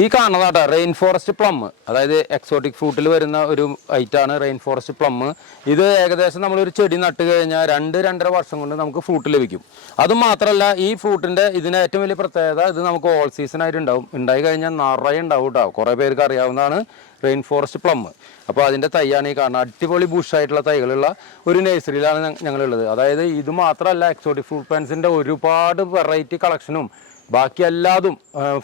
ഈ കാണുന്നതാട്ടോ rain forest plum അതായത് എക്സോട്ടിക് ഫ്രൂട്ടിൽ വരുന്ന ഒരു ഐറ്റാണ് റെയിൻ ഫോറസ്റ്റ് പ്ലം ഇത് ഏകദേശം നമ്മളൊരു ചെടി നട്ട് കഴിഞ്ഞാൽ രണ്ട് രണ്ടര വർഷം കൊണ്ട് നമുക്ക് ഫ്രൂട്ട് ലഭിക്കും. അതും മാത്രമല്ല ഈ ഫ്രൂട്ടിന്റെ ഇതിന് ഏറ്റവും വലിയ പ്രത്യേകത ഇത് നമുക്ക് ഓൾ സീസൺ ആയിട്ട് ഉണ്ടാവും. ഉണ്ടായി കഴിഞ്ഞാൽ നിറയെ ഉണ്ടാവും കേട്ടോ കുറേ പേർക്ക് അറിയാവുന്നതാണ് റെയിൻ ഫോറസ്റ്റ് പ്ലം അപ്പോൾ അതിന്റെ തൈയാണ് ഈ കാണുന്നത്. അടിപൊളി ബുഷായിട്ടുള്ള തൈകളുള്ള ഒരു നഴ്സറിയിലാണ് ഞങ്ങളുള്ളത്. അതായത് ഇത് മാത്രമല്ല എക്സോട്ടിക് ഫ്രൂട്ട് പ്ലാന്റ്സിന്റെ ഒരുപാട് വെറൈറ്റി കളക്ഷനും ബാക്കി എല്ലാതും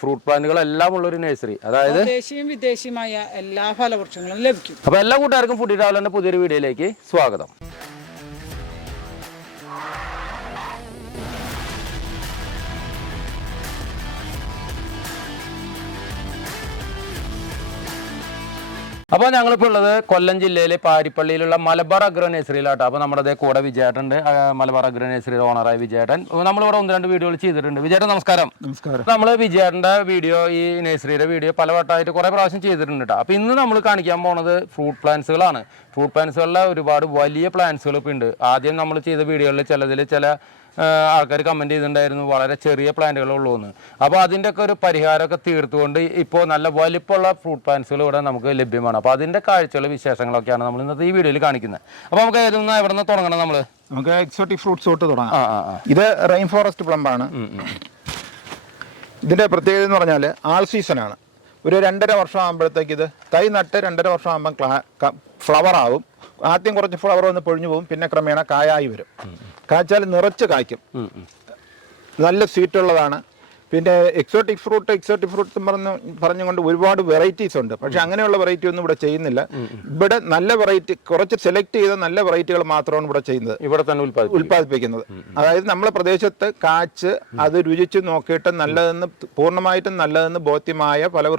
ഫ്രൂട്ട് പ്ലാന്റുകളെല്ലാം ഉള്ള ഒരു നഴ്സറി അതായത് ദേശീയം വിദേശിയുമായ എല്ലാ ഫലവൃക്ഷങ്ങളും ലഭിക്കും. അപ്പോൾ എല്ലാ കൂട്ടുകാർക്കും ഫുഡ് ട്രാവലറിന്റെ പുതിയൊരു വീഡിയോയിലേക്ക് സ്വാഗതം. അപ്പോൾ ഞങ്ങളിപ്പോൾ ഉള്ളത് കൊല്ലം ജില്ലയിലെ പാരിപ്പള്ളിയിലുള്ള മലബാർ അഗ്രോ നഴ്സറിയിലാട്ടോ. അപ്പോൾ നമ്മുടെ കൂടെ വിജയേട്ടുണ്ട് മലബാർ അഗ്രോ നഴ്സറിയുടെ ഓണറായ വിജയേട്ടൻ. നമ്മളിവിടെ ഒന്ന് രണ്ട് വീഡിയോകൾ ചെയ്തിട്ടുണ്ട്. വിജയേട്ടൻ നമസ്കാരം. നമസ്കാരം. നമ്മൾ വിജയേട്ടന്റെ വീഡിയോ ഈ നഴ്സറിയുടെ വീഡിയോ പല വട്ടമായിട്ട് കുറേ പ്രാവശ്യം ചെയ്തിട്ടുണ്ട് കേട്ടോ അപ്പോൾ ഇന്ന് നമ്മൾ കാണിക്കാൻ പോണത് ഫ്രൂട്ട് പ്ലാന്റ്സുകളാണ്. ഫ്രൂട്ട് പ്ലാന്റ്സുകളിലെ ഒരുപാട് വലിയ പ്ലാന്റ്സുകൾ ഇപ്പോൾ ഉണ്ട്. ആദ്യം നമ്മൾ ചെയ്ത വീഡിയോകളിൽ ചിലതിൽ ചില ആൾക്കാർ കമന്റ് ചെയ്തിട്ടുണ്ടായിരുന്നു. വളരെ ചെറിയ പ്ലാന്റുകളുള്ളൂ എന്ന് അപ്പോൾ അതിന്റെയൊക്കെ ഒരു പരിഹാരമൊക്കെ തീർത്തുകൊണ്ട് ഇപ്പോൾ നല്ല വലിപ്പമുള്ള ഫ്രൂട്ട് പ്ലാന്റ്സുകൾ ഇവിടെ നമുക്ക് ലഭ്യമാണ്. അപ്പോൾ അതിന്റെ കാഴ്ചകളും വിശേഷങ്ങളൊക്കെയാണ് നമ്മൾ ഇന്നത്തെ ഈ വീഡിയോയിൽ കാണിക്കുന്നത്. അപ്പോൾ നമുക്ക് ഏതൊന്ന് എവിടെ നിന്ന് തുടങ്ങണം നമ്മൾ നമുക്ക് എക്സോട്ടിക് ഫ്രൂട്ട്സ് തൊട്ട് തുടങ്ങാം. ആ ആ ആ. ഇത് റെയിൻ ഫോറസ്റ്റ് പ്ലംബാണ് ഇതിന്റെ പ്രത്യേകത എന്ന് പറഞ്ഞാൽ ആൾ സീസൺ ആണ്. ഒരു രണ്ടര വർഷം ആകുമ്പോഴത്തേക്ക് ഇത് തൈ നട്ട് രണ്ടര വർഷം ആകുമ്പം ഫ്ലവർ ആവും ആദ്യം കുറച്ച് ഫ്ലവർ വന്ന് പൊഴിഞ്ഞു പോകും. പിന്നെ ക്രമേണ കായായി വരും. കായ്ച്ചാൽ നിറച്ച് കായ്ക്കും. നല്ല സ്വീറ്റ് ഉള്ളതാണ് പിന്നെ എക്സോട്ടിക് ഫ്രൂട്ട് എക്സോട്ടിക് ഫ്രൂട്ട് പറഞ്ഞു പറഞ്ഞുകൊണ്ട് ഒരുപാട് വെറൈറ്റീസ് ഉണ്ട്. പക്ഷെ അങ്ങനെയുള്ള വെറൈറ്റി ഒന്നും ഇവിടെ ചെയ്യുന്നില്ല. ഇവിടെ നല്ല വെറൈറ്റി കുറച്ച് സെലക്ട് ചെയ്ത നല്ല വെറൈറ്റികൾ മാത്രമാണ് ഇവിടെ ചെയ്യുന്നത്. ഇവിടെ തന്നെ ഉൽപ്പാദിപ്പിക്കും. ഉൽപ്പാദിപ്പിക്കുന്നത്. അതായത് നമ്മുടെ പ്രദേശത്ത് കാച്ച് അത് രുചിച്ച് നോക്കിയിട്ട് നല്ലതെന്ന് പൂർണമായിട്ടും നല്ലതെന്ന് ബോധ്യമായ പല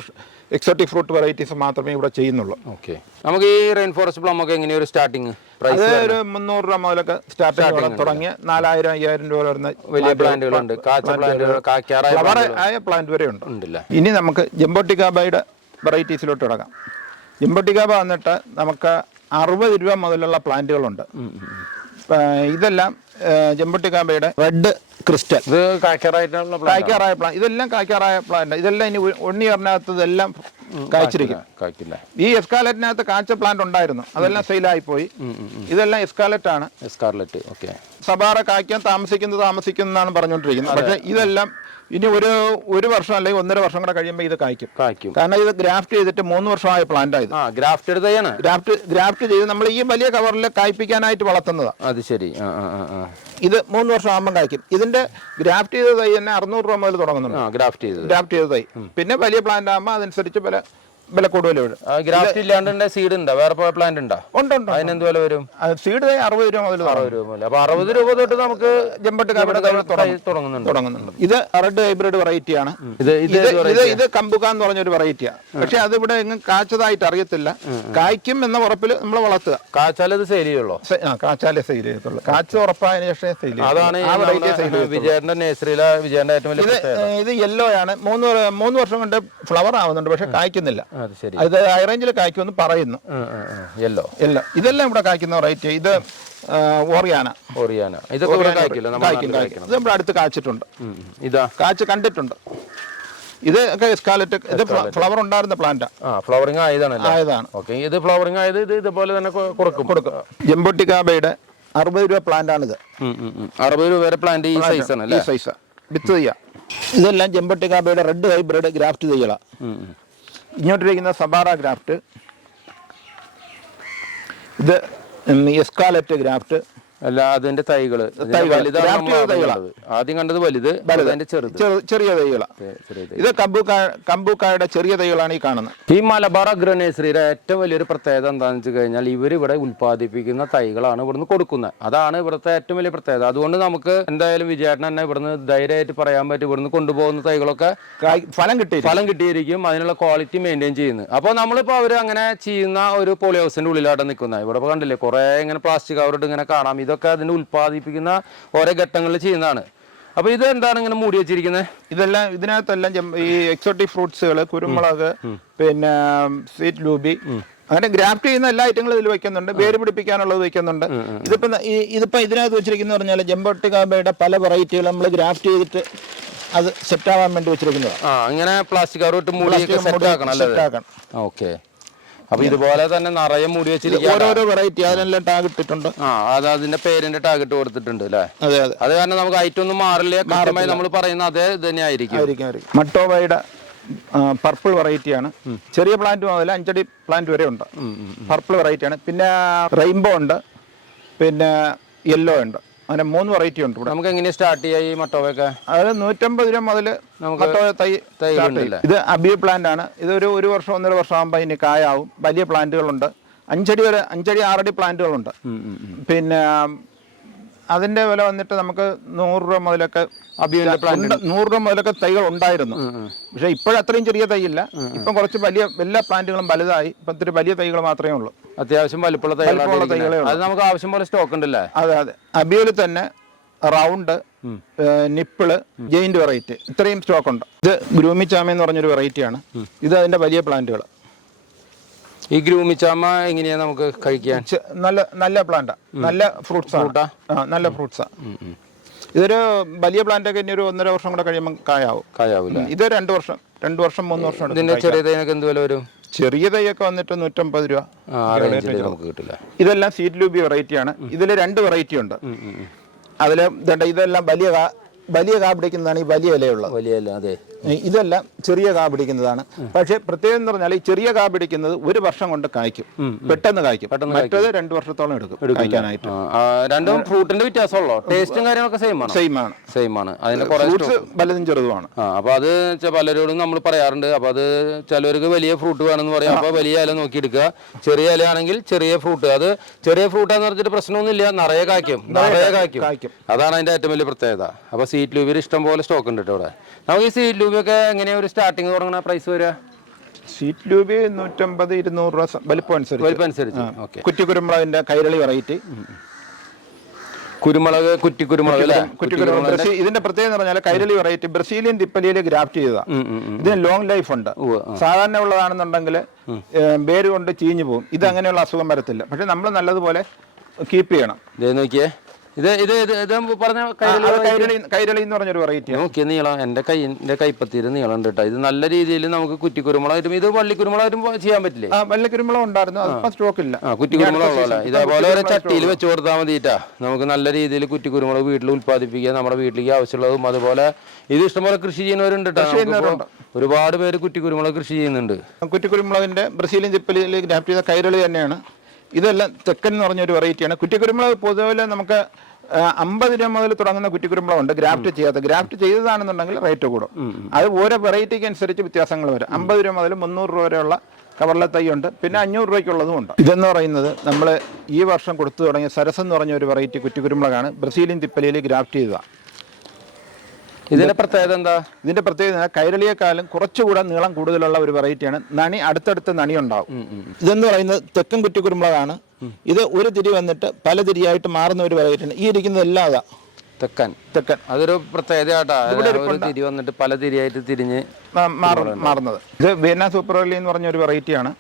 എക്സോട്ടിക് ഫ്രൂട്ട് വെറൈറ്റീസ് മാത്രമേ ഇവിടെ ചെയ്യുന്നുള്ളൂ. ഓക്കെ നമുക്ക് ഈ റെയിൻ ഫോറസ്റ്റ് പ്ലം ഒക്കെ എങ്ങനെയാ ഒരു സ്റ്റാർട്ടിങ് അത് ഒരു മുന്നൂറ് രൂപ മുതലൊക്കെ സ്റ്റാർട്ടിങ് തുടങ്ങിയ നാലായിരം അയ്യായിരം രൂപ വരുന്ന വലിയ പ്ലാന്റുകളുണ്ട് കാച്ച പ്ലാന്റുകൾ ആയ പ്ലാന്റ് വരെ ഉണ്ട്. ഇനി നമുക്ക് ജംബോട്ടിക്കാബയുടെ വെറൈറ്റീസിലോട്ട് കിടക്കാം. ജംബോട്ടിക്കാബ വന്നിട്ട് നമുക്ക് അറുപത് രൂപ മുതലുള്ള പ്ലാന്റുകളുണ്ട് ഇതെല്ലാം ജംബോട്ടിക്കാബയുടെ റെഡ് ക്രിസ്റ്റൽ. ഇത് കായ്ക്കാറായിട്ടുള്ള പ്ലാന്റ് കായ്ക്കാറായ പ്ലാന്റ് ഇതെല്ലാം കായ്ക്കാറായ പ്ലാന്റ് ഇതെല്ലാം ഇനി ഒണ്ണി ഇയറിനകത്ത് ഇതെല്ലാം കായ്ച്ചിരിക്കും. കായ്ക്കില്ല ഈ എസ്കാലറ്റിനകത്ത് കാഴ്ച പ്ലാന്റ് ഉണ്ടായിരുന്നു. അതെല്ലാം സെയിലായി പോയി ഇതെല്ലാം എസ്കാലറ്റ് ആണ്. സ്കാർലറ്റ് ഓക്കെ സബാറ കായ്ക്കാൻ താമസിക്കുന്നത് താമസിക്കുന്നതാണ് പറഞ്ഞുകൊണ്ടിരിക്കുന്നത്. പക്ഷേ ഇതെല്ലാം ഇനി ഒരു ഒരു വർഷം അല്ലെങ്കിൽ ഒന്നര വർഷം കൂടെ കഴിയുമ്പോൾ ഇത് കായ്ക്കും. കായ്ക്കും. കാരണം ഇത് ഗ്രാഫ്റ്റ് ചെയ്തിട്ട് മൂന്ന് വർഷമായ പ്ലാന്റ് ആയത് ഗ്രാഫ്റ്റ് ഗ്രാഫ്റ്റ് ഗ്രാഫ്റ്റ് ചെയ്ത് നമ്മൾ ഈ വലിയ കവറിൽ കായ്പ്പിക്കാനായിട്ട് വളർത്തുന്നതാണ് അത് ശരി. ആ ആ, ആ. ഇത് മൂന്ന് വർഷം ആകുമ്പോൾ കായ്ക്കും. ഇതിന്റെ ഗ്രാഫ്റ്റ് ചെയ്ത തൈ തന്നെ അറുന്നൂറ് രൂപ മുതൽ തുടങ്ങുന്നുണ്ട്. ഗ്രാഫ്റ്റ് ചെയ്ത് ഗ്രാഫ്റ്റ് ചെയ്ത തൈ. പിന്നെ വലിയ പ്ലാന്റ് ആകുമ്പോൾ അതനുസരിച്ച് വില വില കൂടുതൽ വരും. ഗ്രാഫ്റ്റ് ഇല്ലാണ്ട് സീഡ് ഉണ്ടോ? വേറെ പ്ലാന്റ് ഉണ്ടോ? ഉണ്ട് ഉണ്ട് അതിനെന്ത് വില വരും? സീഡ് അറുപത് രൂപ മുതൽ അറുപത് രൂപ മുതൽ. അപ്പൊ അറുപത് രൂപ തൊട്ട് നമുക്ക് ജമ്പട്ട് തുടങ്ങുന്നുണ്ട്. തുടങ്ങുന്നുണ്ട്. ഇത് റെഡ് ഹൈബ്രിഡ് വെറൈറ്റി ആണ്. ഇത് ഇത് ഇത് കമ്പുക എന്ന് പറഞ്ഞൊരു വെറൈറ്റിയാണ് പക്ഷെ അത് ഇവിടെ എങ്ങും കാച്ചതായിട്ട് അറിയത്തില്ല. കായ്ക്കും എന്ന ഉറപ്പിൽ നമ്മൾ വളർത്തുക. കാച്ചാലേ ഇത് സെയിൽ ചെയ്യുള്ളൂ. കാച്ചാലേ സെയിൽ ചെയ്യത്തുള്ളൂ. കാച്ച ഉറപ്പായതിനു ശേഷം സെയിൽ അതാണ് വിജയന്റെ നേഴ്സറിയിലെ വിജയന്റെ ഏറ്റവും വലിയ ഇത് യെല്ലോ ആണ്. മൂന്ന് മൂന്ന് വർഷം കൊണ്ട് ഫ്ലവർ ആവുന്നുണ്ട് പക്ഷെ കായ്ക്കുന്നില്ല. അത് ശരി. അത് ഹൈ റേഞ്ചിൽ കായ്ക്കുമെന്ന് പറയുന്നു. യെല്ലോ യെല്ലോ ഇതെല്ലാം ഇവിടെ കായ്ക്കുന്ന വെറൈറ്റി ഇത് ഓറിയാന ഓറിയാന ഇതൊക്കെ ഇവിടെ കായ്ക്കില്ല? കായ്ക്കും കായ്ക്കും. ഇത് നമ്മുടെ അടുത്ത്. ഇതാ. കാച്ച് കണ്ടിട്ടുണ്ട്. ഇത് ഒക്കെ സ്കാലറ്റ് ഇത് ഫ്ലവർ ഉണ്ടായിരുന്ന പ്ലാന്റ് ആ. ഫ്ലവറിങ് ആയതാണല്ലേ? ആയതാണ്. ഓക്കെ ഇത് ഫ്ലവറിങ് ആയത് ഇത് ഇതുപോലെ തന്നെ കുറക്കും കൊടുക്കും. കൊടുക്കും. ജംബോട്ടിക്കാബയുടെ അറുപത് രൂപ പ്ലാന്റ് ആണിത്. അറുപത് രൂപ വരെ പ്ലാന്റ് ഈ സൈസ് ആണ് ഈ സൈസ് വിത്ത് ചെയ്യാം. ഇതെല്ലാം ജംബോട്ടിക്കാബയുടെ റെഡ് ഹൈബ്രിഡ് ഗ്രാഫ്റ്റ് ഉം. ഇങ്ങോട്ടിരിക്കുന്ന സബാറ ഗ്രാഫ്റ്റ് ഇത് എസ്കാലറ്റ് ഗ്രാഫ്റ്റ് അല്ല അതിന്റെ. വലുതാണ് ചെയ്ത ആദ്യം കണ്ടത്. വലുത് അതിന്റെ ചെറുത്. ചെറു- ചെറിയ തൈകളാണ്. ഇത് കമ്പൂക്കായ കമ്പൂക്കായുടെ ചെറിയ തൈകളാണ് ഈ കാണുന്നത്. ഈ മലബാർ അഗ്രനേഴ്സറിയുടെ ഏറ്റവും വലിയൊരു പ്രത്യേകത എന്താണെന്ന് വെച്ച് കഴിഞ്ഞാൽ ഇവർ ഇവിടെ ഉൽപ്പാദിപ്പിക്കുന്ന തൈകളാണ് ഇവിടുന്ന് കൊടുക്കുന്നത്. അതാണ് ഇവിടുത്തെ ഏറ്റവും വലിയ പ്രത്യേകത. അതുകൊണ്ട് നമുക്ക് എന്തായാലും വിജയേട്ടൻ തന്നെ ഇവിടുന്ന് ധൈര്യമായിട്ട് പറയാൻ പറ്റും. ഇവിടുന്ന് കൊണ്ടുപോകുന്ന തൈകളൊക്കെ ഫലം കിട്ടി ഫലം കിട്ടിയിരിക്കും. അതിനുള്ള ക്വാളിറ്റി മെയിന്റെയിൻ ചെയ്യുന്നത്. അപ്പോൾ നമ്മളിപ്പോൾ അവർ അങ്ങനെ ചെയ്യുന്ന ഒരു പോളി ഹൗസിന്റെ ഉള്ളിലായിട്ട് നിൽക്കുന്നത്. ഇവിടെ കണ്ടില്ലേ കുറേ ഇങ്ങനെ പ്ലാസ്റ്റിക് കവറിട്ട് ഇങ്ങനെ കാണാം. ഇതൊക്കെ അതിന് ഉൽപ്പാദിപ്പിക്കുന്ന ഓരോ ഘട്ടങ്ങളിൽ ചെയ്യുന്നതാണ്. അപ്പൊ ഇത് എന്താണ് ഇങ്ങനെ മൂടി വെച്ചിരിക്കുന്നത് ഇതെല്ലാം ഇതിനകത്തെല്ലാം ഈ എക്സോട്ടിക് ഫ്രൂട്ട്സുകൾ കുരുമുളക് പിന്നെ സ്വീറ്റ് ലൂബി അങ്ങനെ ഗ്രാഫ്റ്റ് ചെയ്യുന്ന എല്ലാ ഐറ്റങ്ങളും ഇതിൽ വെക്കുന്നുണ്ട്. വേര് പിടിപ്പിക്കാനുള്ളത് വെക്കുന്നുണ്ട്. ഇതിപ്പോ ഇതിപ്പോ ഇതിനകത്ത് വെച്ചിരിക്കുന്ന പറഞ്ഞാൽ ജംബോട്ടിക്കാബയുടെ പല വെറൈറ്റികൾ നമ്മൾ ഗ്രാഫ്റ്റ് ചെയ്തിട്ട് അത് സെറ്റ് ആവാൻ വേണ്ടി വെച്ചിരിക്കുന്നതാണ് ആ ഇങ്ങനെ പ്ലാസ്റ്റിക് സെറ്റ് ആക്കണം സെറ്റ് ആക്കണം. ഓക്കെ അപ്പൊ ഇതുപോലെ തന്നെ നിറയെ മൂടി വെച്ചിരിക്കും ഓരോരോ വെറൈറ്റി അതിനെല്ലാം ടാഗ് ഇട്ടിട്ടുണ്ട്. ആ അത് അതിന്റെ പേരിന്റെ ടാഗിട്ട് കൊടുത്തിട്ടുണ്ട് അല്ലേ? അതെ അതെ. അത് കാരണം നമുക്ക് ഐറ്റം ഒന്നും മാറില്ല. കൃത്യമായി നമ്മൾ പറയുന്ന അതേ ഇത് തന്നെ ആയിരിക്കും. ആയിരിക്കും ആയിരിക്കും. മട്ടോവയുടെ പർപ്പിൾ വെറൈറ്റിയാണ് ചെറിയ പ്ലാന്റ് മുതൽ അഞ്ചടി പ്ലാന്റ് വരെ ഉണ്ട്. പർപ്പിൾ വെറൈറ്റിയാണ് പിന്നെ റെയിൻബോ ഉണ്ട്. പിന്നെ യെല്ലോ ഉണ്ട്. അങ്ങനെ മൂന്ന് വെറൈറ്റി ഉണ്ട് ഇവിടെ. നമുക്ക് എങ്ങനെ സ്റ്റാർട്ട് ചെയ്യാം ഈ മട്ടോവൊക്കെ അത് നൂറ്റമ്പത് രൂപ മുതൽ മട്ടോവ തൈ തൈ ഇത് അബിയ പ്ലാന്റ് ആണ്. ഇതൊരു ഒരു വർഷം ഒന്നര വർഷം ആകുമ്പോൾ ഇനി കായാവും. വലിയ പ്ലാന്റുകളുണ്ട് അഞ്ചടി വരെ അഞ്ചടി ആറടി പ്ലാന്റുകളുണ്ട് പിന്നെ അതിന്റെ വില വന്നിട്ട് നമുക്ക് നൂറ് രൂപ മുതലൊക്കെ. നൂറ് രൂപ മുതലൊക്കെ തൈകൾ ഉണ്ടായിരുന്നു. പക്ഷെ ഇപ്പോഴത്രയും ചെറിയ തൈയില്ല. ഇപ്പം കുറച്ച് വലിയ എല്ലാ പ്ലാന്റുകളും വലുതായി. ഇപ്പം ഇത്തിരി വലിയ തൈകൾ മാത്രമേ ഉള്ളൂ. അത്യാവശ്യം വലുപ്പമുള്ള തൈകൾ അത് നമുക്ക് ആവശ്യം പോലെ സ്റ്റോക്ക് ഉണ്ടല്ലേ? അതെ അതെ. അബിയിൽ തന്നെ റൗണ്ട് നിപ്പിൾ ജെയിന്റ് വെറൈറ്റി. ഇത്രയും സ്റ്റോക്ക് ഉണ്ട്. ഇത് ഗ്രൂമി ചാമ എന്ന് പറഞ്ഞൊരു വെറൈറ്റിയാണ്. ഇത് അതിന്റെ വലിയ പ്ലാന്റുകൾ ഈ ഗ്രൂമിച്ചാമ എങ്ങനെയാ നമുക്ക് കഴിക്കാൻ? നല്ല നല്ല പ്ലാന്റാ നല്ല ഫ്രൂട്ട്സ് ഫ്രൂട്ടാ നല്ല ഫ്രൂട്ട്സാ ഇതൊരു വലിയ പ്ലാന്റ് ഒക്കെ ഇനി ഒരു ഒന്നര വർഷം കൂടെ കഴിയുമ്പോൾ കായാവും. കായാവില്ല? ഇത് രണ്ട് വർഷം രണ്ട് വർഷം മൂന്ന് വർഷം ഇതിന്റെ ചെറിയ തൈനൊക്കെ എന്ത് വില വരും? ചെറിയ തൈയൊക്കെ വന്നിട്ട് നൂറ്റമ്പത് രൂപ. നമുക്ക് കിട്ടില്ല. ഇതെല്ലാം സീറ്റ് ലൂബി വെറൈറ്റി ആണ്. ഇതിൽ രണ്ട് വെറൈറ്റി ഉണ്ട്. അതിൽ ഇതെല്ലാം വലിയ വലിയ കാ പിടിക്കുന്നതാണ് ഈ വലിയ ഇലയുള്ളത്. വലിയ ഇല അതെ. ഇതെല്ലാം ചെറിയ കാ പിടിക്കുന്നതാണ്. പക്ഷേ പ്രത്യേകം എന്ന് പറഞ്ഞാൽ ഈ ചെറിയ കാ പിടിക്കുന്നത് ഒരു വർഷം കൊണ്ട് കായ്ക്കും. പെട്ടെന്ന് കായ്ക്കും. മറ്റേത് രണ്ട് വർഷത്തോളം എടുക്കും കായ്ക്കാനായിട്ട് രണ്ടും ഫ്രൂട്ടിന്റെ വ്യത്യാസമുള്ളൂ? ടേസ്റ്റും കാര്യങ്ങളൊക്കെ സെയിം ആണ്? സെയിം ആണ്. സെയിം ആണ്. അതിന്റെ ഫ്രൂട്ട്സ് വലുതും ചെറുതുമാണ്. അപ്പൊ അത് പലരോടും നമ്മൾ പറയാറുണ്ട്. അപ്പൊ അത് ചിലവർക്ക് വലിയ ഫ്രൂട്ട് വേണമെന്ന് പറയാം. അപ്പൊ വലിയ ഇല നോക്കി എടുക്കുക ചെറിയ ഇല ആണെങ്കിൽ ചെറിയ ഫ്രൂട്ട്. അത് ചെറിയ ഫ്രൂട്ട് എന്ന് പറഞ്ഞിട്ട് പ്രശ്നമൊന്നുമില്ല. നിറയെ കായ്ക്കും. നിറയെ കായ്ക്കും. അതാണ് അതിന്റെ ഏറ്റവും വലിയ പ്രത്യേകത. അപ്പൊ സീറ്റ് ലൂബിയിൽ ഇഷ്ടം പോലെ സ്റ്റോക്ക് ഉണ്ട് കേട്ടോ ഇവിടെ. നമുക്ക് ഈ സീറ്റ് ലൂബിയൊക്കെ എങ്ങനെയാ ഒരു സ്റ്റാർട്ടിങ് തുടങ്ങുന്ന പ്രൈസ് വരിക? സീറ്റ് ലൂബി നൂറ്റമ്പത് ഇരുന്നൂറ് രൂപ വലിപ്പം അനുസരിച്ച്. വലിപ്പം അനുസരിച്ച് ഓക്കെ. കുറ്റിക്കുരുമുളകിന്റെ കൈരളി വെറൈറ്റി കുരുമുളക് കുറ്റി കുരുമുളക് അല്ലേ? കുറ്റിക്കുരുമുളക് ബ്രസീൽ ഇതിന്റെ പ്രത്യേകത എന്ന് പറഞ്ഞാൽ കൈരളി വെറൈറ്റി ബ്രസീലിയൻ തിപ്പലിയിൽ ഗ്രാഫ്റ്റ് ചെയ്തതാ. ഇതിന് ലോങ് ലൈഫ് ഉണ്ട്. സാധാരണ ഉള്ളതാണെന്നുണ്ടെങ്കിൽ വേര് കൊണ്ട് ചീഞ്ഞു പോകും. ഇത് അങ്ങനെയുള്ള അസുഖം വരത്തില്ല. പക്ഷെ നമ്മൾ നല്ലതുപോലെ കീപ്പ് ചെയ്യണം. നോക്കിയേ. ഇത് ഇത് ഇത് പറഞ്ഞ കൈരളി എന്ന് പറഞ്ഞൊരു വെറൈറ്റി നോക്കിയ നീളം. എന്റെ കൈയിന്റെ കൈപ്പത്തിയുടെ നീളം ഉണ്ട് കേട്ടോ ഇത് നല്ല രീതിയിൽ നമുക്ക് കുറ്റിക്കുരുമുളകായിട്ടും ഇത് വള്ളിക്കുരുമുളകായിട്ടും ചെയ്യാൻ പറ്റില്ലേ? ആ വെള്ളക്കുരുമുളക് ഉണ്ടായിരുന്നു. അതിപ്പം സ്റ്റോക്ക് ഇല്ല ആ കുറ്റിക്കുരുമുളക് പോലെ ഇതേപോലെ ഒരു ചട്ടിയിൽ വെച്ച് കൊടുത്താൽ മതിയിട്ടാ നമുക്ക് നല്ല രീതിയിൽ കുറ്റിക്കുരുമുളക് വീട്ടിൽ ഉൽപ്പാദിപ്പിക്കുക നമ്മുടെ വീട്ടിലേക്ക് ആവശ്യമുള്ളതും അതുപോലെ ഇത് ഇഷ്ടംപോലെ കൃഷി ചെയ്യുന്നവരുണ്ട് കേട്ടോ ഒരുപാട് പേര് കുറ്റിക്കുരുമുളക് കൃഷി ചെയ്യുന്നുണ്ട്. കുറ്റിക്കുരുമുളകിന്റെ ബ്രസീലിയൻ തിപ്പലിയിൽ ഗ്രാഫ്റ്റ് ചെയ്ത കൈരളി തന്നെയാണ്. ഇതെല്ലാം തെക്കൻ എന്ന് പറഞ്ഞൊരു വെറൈറ്റിയാണ് കുറ്റിക്കുരുമുളക് പൊതുവെ നമുക്ക് അമ്പത് രൂപ മുതൽ തുടങ്ങുന്ന കുറ്റിക്കുരുമുളക് ഉണ്ട് ഗ്രാഫ്റ്റ് ചെയ്യാത്ത. ഗ്രാഫ്റ്റ് ചെയ്തതാണെന്നുണ്ടെങ്കിൽ റേറ്റ് കൂടും. അത് ഓരോ വെറൈറ്റിക്ക് അനുസരിച്ച് വ്യത്യാസങ്ങൾ വരും. അമ്പത് രൂപ മുതൽ മുന്നൂറ് രൂപ വരെയുള്ള കവറിലെ തൈ ഉണ്ട് പിന്നെ അഞ്ഞൂറ് രൂപയ്ക്കുള്ളതും ഉണ്ട്. ഇതെന്ന് പറയുന്നത് നമ്മൾ ഈ വർഷം കൊടുത്തു തുടങ്ങിയ സരസ് എന്ന് പറഞ്ഞ ഒരു വെറൈറ്റി കുറ്റിക്കുരുമുളകാണ്. ബ്രസീലിയൻ തിപ്പലിയിൽ ഗ്രാഫ്റ്റ് ചെയ്തതാണ് ഇതിന്റെ പ്രത്യേകത എന്താ? ഇതിന്റെ പ്രത്യേകത കൈരളിയെക്കാളും കുറച്ചുകൂടെ നീളം കൂടുതലുള്ള ഒരു വെറൈറ്റിയാണ്. നണി അടുത്തടുത്ത് നണി ഉണ്ടാവും. ഇതെന്ന് പറയുന്നത് തെക്കൻ കുറ്റിക്കുരുമുളകാണ്. ഇത് ഒരു തിരി വന്നിട്ട് പല തിരിയായിട്ട് മാറുന്ന ഒരു വെറൈറ്റിയാണ്. ഈ ഇരിക്കുന്നത് എല്ലാം അതാ. തെക്കൻ. തെക്കൻ. അതൊരു പ്രത്യേകത കേട്ടാ ഒരു തിരി വന്നിട്ട് പല തിരിയായിട്ട് തിരിഞ്ഞ് മാറുന്നത്. ഇത് വേന സൂപ്പർ വെള്ളി എന്ന് പറഞ്ഞ ഒരു വെറൈറ്റിയാണ്.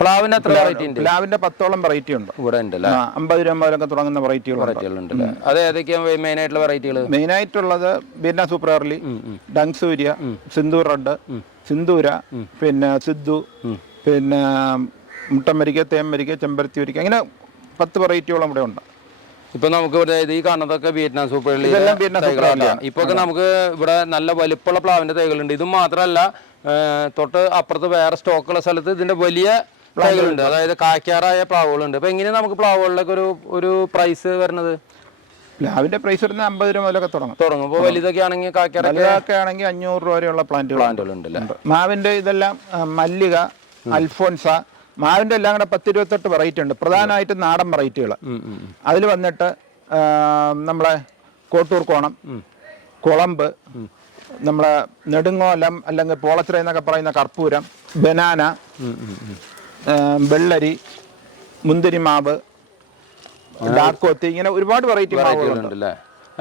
പ്ലാവിന് എത്ര വെറൈറ്റി ഉണ്ട്? പ്ലാവിന്റെ പത്തോളം വെറൈറ്റി ഉണ്ട്. ഇവിടെ ഉണ്ടല്ലേ? അമ്പത് രൂപ മുതലൊക്കെ തുടങ്ങുന്ന വെറൈറ്റികളുണ്ട് വെറൈറ്റികളുണ്ടല്ലേ അത് ഏതൊക്കെയാണ് മെയിൻ ആയിട്ടുള്ള വെറൈറ്റികൾ മെയിൻ ആയിട്ടുള്ളത് വിയന്ന സൂപ്പർ എർലി ഡങ് സൂര്യ സിന്ദൂർ റെഡ് സിന്ദൂര പിന്നെ സിദ്ധു പിന്നെ മുട്ടമരിക്ക തേമരിക്ക ചെമ്പരത്തി വരിക്ക അങ്ങനെ പത്ത് വെറൈറ്റിയോളം ഇവിടെ ഉണ്ട്. ഇപ്പൊ നമുക്ക് ഇവിടെ ഈ കാണുന്നതൊക്കെ വിയറ്റ്നാം സൂപ്പർ ഇപ്പൊ നമുക്ക് ഇവിടെ നല്ല വലിപ്പമുള്ള പ്ലാവിന്റെ തൈകളുണ്ട്. ഇത് മാത്രമല്ല തൊട്ട് അപ്പുറത്ത് വേറെ സ്റ്റോക്കുള്ള സ്ഥലത്ത് ഇതിന്റെ വലിയ തൈകളുണ്ട് അതായത് കായ്ക്കാറായ പ്ലാവുകളുണ്ട്. അപ്പൊ എങ്ങനെയാണ് നമുക്ക് പ്ലാവുകളിലൊക്കെ ഒരു ഒരു പ്രൈസ് വരുന്നത്? പ്ലാവിന്റെ പ്രൈസ് വരുന്നത് അമ്പത് രൂപ മുതലൊക്കെ തുടങ്ങും. തുടങ്ങും. അപ്പൊ വലുതൊക്കെ ആണെങ്കിൽ വലുതൊക്കെ ആണെങ്കിൽ അഞ്ഞൂറ് രൂപ വരെയുള്ള പ്ലാന്റുകൾ പ്ലാന്റുകളുണ്ട് മാവിന്റെ ഇതെല്ലാം മല്ലിക അൽഫോൻസ മാവിന്റെ എല്ലാം കൂടെ പത്ത് ഇരുപത്തെട്ട് വെറൈറ്റി ഉണ്ട്. പ്രധാനമായിട്ടും നാടൻ വെറൈറ്റികൾ അതിൽ വന്നിട്ട് നമ്മളെ കോട്ടൂർ കോണം കുളമ്പ് നമ്മളെ നെടുങ്ങോലം അല്ലെങ്കിൽ പോളച്ചിറ എന്നൊക്കെ പറയുന്ന കർപ്പൂരം ബനാന വെള്ളരി മുന്തിരി മാവ് ഡാക്കോത്തി ഇങ്ങനെ ഒരുപാട് വെറൈറ്റി മാവുകളുണ്ട്. അല്ലേ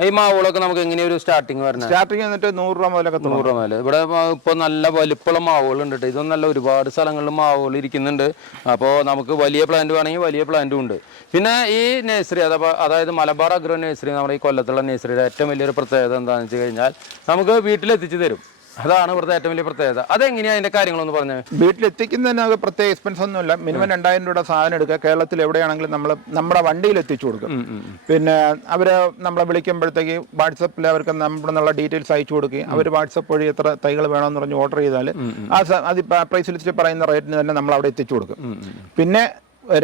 ഈ മാവുകളൊക്കെ നമുക്ക് എങ്ങനെയാ ഒരു സ്റ്റാർട്ടിങ് വരുന്നത്? സ്റ്റാർട്ടിങ് എന്നിട്ട് നൂറ് രൂപ മുതലൊക്കെ നൂറ് രൂപ മുതൽ ഇവിടെ ഇപ്പോൾ നല്ല വലിപ്പമുള്ള മാവുകൾ ഉണ്ട് കേട്ടോ ഇതൊന്നും നല്ല ഒരുപാട് സ്ഥലങ്ങളിൽ മാവുകൾ ഇരിക്കുന്നുണ്ട്. അപ്പോൾ നമുക്ക് വലിയ പ്ലാന്റ് വേണമെങ്കിൽ വലിയ പ്ലാന്റും ഉണ്ട്. പിന്നെ ഈ നഴ്സറി അഥവാ അതായത് മലബാർ അഗ്രോ നഴ്സറി നമ്മുടെ ഈ കൊല്ലത്തുള്ള നഴ്സറിയുടെ ഏറ്റവും വലിയൊരു പ്രത്യേകത എന്താണെന്ന് വെച്ച് കഴിഞ്ഞാൽ നമുക്ക് വീട്ടിലെത്തിച്ച് തരും. അതാണ് ഇവിടുത്തെ ഏറ്റവും വലിയ പ്രത്യേകത. അതെങ്ങനെയാണ് അതിന്റെ കാര്യങ്ങളൊന്ന് പറഞ്ഞത് വീട്ടിലെത്തിക്കുന്നതിന് അത് പ്രത്യേക എക്സ്പെൻസ് ഒന്നുമില്ല. മിനിമം രണ്ടായിരം രൂപയുടെ സാധനം എടുക്കുക. കേരളത്തിൽ എവിടെയാണെങ്കിലും നമ്മൾ നമ്മുടെ വണ്ടിയിൽ എത്തിച്ചു കൊടുക്കും. പിന്നെ അവർ നമ്മളെ വിളിക്കുമ്പോഴത്തേക്ക് വാട്സപ്പിൽ അവർക്ക് നമ്മുടെ നിന്നുള്ള ഡീറ്റെയിൽസ് അയച്ചു കൊടുക്കുകയും അവർ വാട്സപ്പ് വഴി എത്ര തൈകൾ വേണമെന്ന് പറഞ്ഞ് ഓർഡർ ചെയ്താൽ ആ അത് പ്രൈസ് ലിസ്റ്റ് പറയുന്ന റേറ്റിന് തന്നെ നമ്മൾ അവിടെ എത്തിച്ചു കൊടുക്കും. പിന്നെ